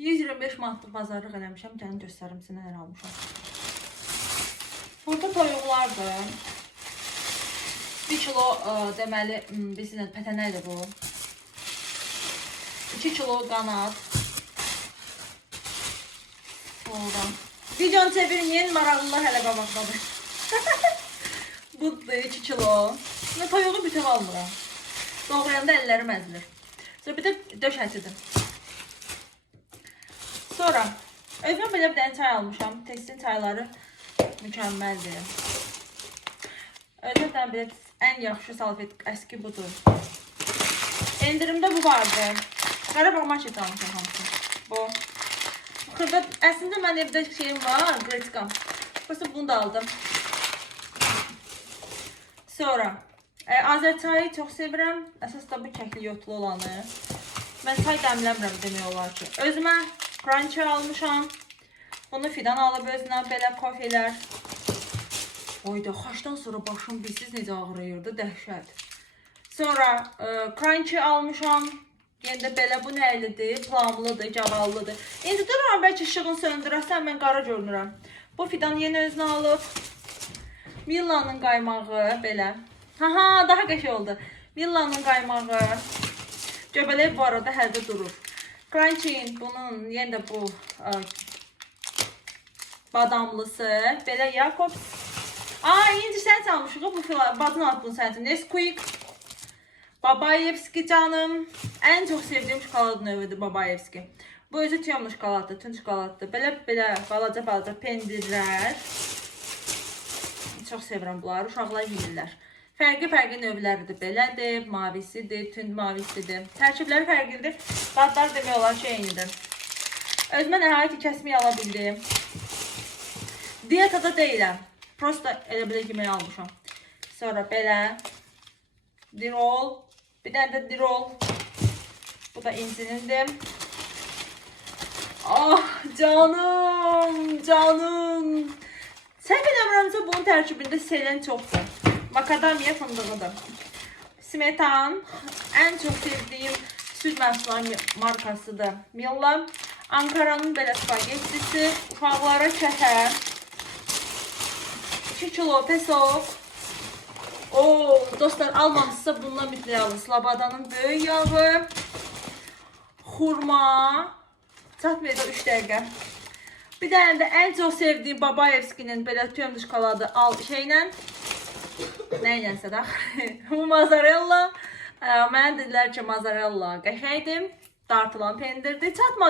125 manatlıq bazarlıq eləmişəm. Gəlin göstərim sizə nələr almışam. Burada toyuqlardır. 1 kilo deməli, bilsinə pətənəydir bu. 2 kilo qanat. Oradan. Videonu çevirmeyin, maraqlılar hələ qabaqdadır. Budur 2 kilo. Toyuğu bütöv almıram. Doğrayanda əllərim əzilir. Sonra bir də döş ətidir. Sonra özümə belə bir dənə çay almışam. Testin çayları mükəmməldir. Özümdən belə ən yaxşı salfet əski budur. Endirimdə bu vardı. Qarabağ market almışam hamısı. Bu. Xırda, əslində mən evdə şeyim var, gretkam. Burası bunu da aldım. Sonra Azərçayı çox sevirəm. Əsas da bu kəkli yotlu olanı. Mən çay dəmləmirəm demək olar ki. Özümə crunchy almışam. Bunu Fidan alıb özünə belə kofelər. Oyda, xaçdan sonra başım bilsiz necə ağrıyırdı, dəhşət. Sonra crunchy almışam. Yenə də belə bu nəylidir? Plamlıdır, cavallıdır. İndi duram, bəlkə işığını söndürəsən, mən qara görünürəm. Bu Fidan yenə özünə alıb. Millanın qaymağı belə. Haha, daha qəşəng oldu. Millanın qaymağı. Göbələk bu arada hərdə durur. Crunchy'in bunun yenə də bu badamlısı. Belə Jakobs. İndi sən çalmışıq bu badın alt bunu sən üçün. Nesquik. Babayevski canım. Ən çox sevdiyim şokolad növüdür Babayevski. Bu özü tüyamlı şokoladdır, tün şokoladdır. Belə balaca pendirlər. Çox sevirəm bunları, uşaqlar yeyirlər. Fərqli növləridir, belədir, mavisidir, tünd mavisidir. Tərkibləri fərqlidir, dadlar demək olar ki, eynidir. Özümə nəhayət kəsməyi ala bildim. Diyetada deyiləm, prosta elə belə yemək almışam. Sonra belə, dirol, bir dənə də dirol. Bu da incinindir. Ah, canım. Səhv eləmirəmsə bunun tərkibində selen çoxdur. Makadamiya fındığıdır. Smetan, ən çox sevdiyim süd məhsulları markasıdır. Milla, Ankara'nın belə spagettisi, uşaqlara kəhər. 2 kilo pesov. Dostlar, almamışsa bundan mütləq alın. Slabadanın böyük yağı, xurma, çatmayacaq 3 dəqiqə. Bir dənə də ən çox sevdiyim Babayevskinin belə tüyamlı şokoladı al şeylə. Nəylənsə də. Bu mozzarella. Mənə dedilər ki, mozzarella qəşəngdir. Dartılan pendirdir. Çatmadı.